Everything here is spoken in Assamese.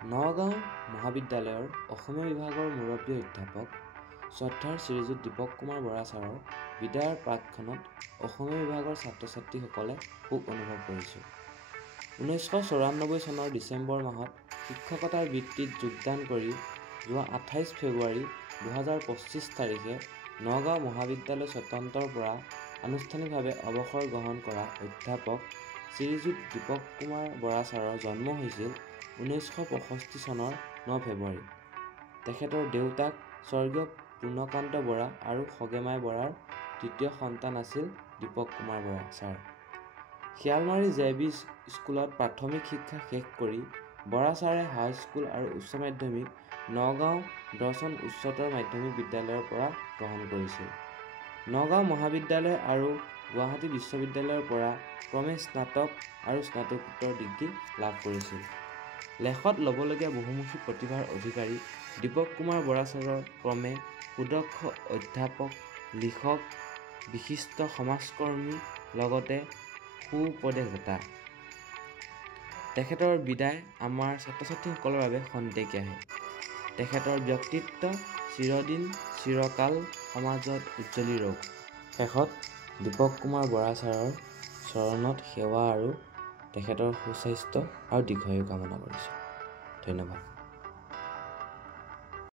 নগাঁও মহাবিদ্যালয়ৰ অসমীয়া বিভাগৰ মুৰব্বী অধ্যাপক শ্ৰদ্ধাৰ শ্ৰীযুত দীপক কুমাৰ বৰা ছাৰৰ বিদায়ৰ প্ৰাকক্ষণত অসমীয়া বিভাগৰ ছাত্ৰ ছাত্ৰীসকলে সুখ অনুভৱ কৰিছোঁ। 1994 চনৰ ডিচেম্বৰ মাহত শিক্ষকতাৰ বৃত্তিত যোগদান কৰি যোৱা 28 ফেব্ৰুৱাৰী 2025 তাৰিখে নগাঁও মহাবিদ্যালয় স্বতন্ত্ৰৰ পৰা আনুষ্ঠানিকভাৱে অৱসৰ গ্ৰহণ কৰা অধ্যাপক শ্ৰীযুত দীপক কুমাৰ বৰা ছাৰৰ জন্ম হৈছিল 1965 চনৰ 9 ফেব্ৰুৱাৰী। তেখেতৰ দেউতাক স্বৰ্গীয় পূৰ্ণকান্ত বৰা আৰু খগেমাই বৰাৰ তৃতীয় সন্তান আছিল দীপক কুমাৰ বৰা ছাৰ। শিয়ালমাৰী জে.বি. স্কুলত প্ৰাথমিক শিক্ষা শেষ কৰি বৰা ছাৰে হাইস্কুল আৰু উচ্চ মাধ্যমিক নগাঁও দৰ্শন উচ্চতৰ মাধ্যমিক বিদ্যালয়ৰ পৰা গ্ৰহণ কৰিছিল। নগাঁও মহাবিদ্যালয় আৰু গুৱাহাটী বিশ্ববিদ্যালয়ৰ পৰা ক্ৰমে স্নাতক আৰু স্নাতকোত্তৰ ডিগ্ৰী লাভ কৰিছিল। লেখত ল'বলগীয়া বহুমুখী প্ৰতিভাৰ অধিকাৰী দীপক কুমাৰ বৰা ছাৰৰ ক্ৰমে সুদক্ষ অধ্যাপক, লিখক, বিশিষ্ট সমাজকৰ্মী লগতে সুউপদেশদাতা। তেখেতৰ বিদায় আমাৰ ছাত্ৰ ছাত্ৰীসকলৰ বাবে খন্তেকীয়াহে। তেখেতৰ ব্যক্তিত্ব চিৰদিন চিৰকাল সমাজত উজ্জ্বলি ৰওক। শেষত দীপক কুমাৰ বৰা ছাৰৰ চৰণত সেৱা আৰু তেখেতৰ সুস্বাস্থ্য আৰু দীৰ্ঘায়ু কামনা কৰিছোঁ। ধন্যবাদ।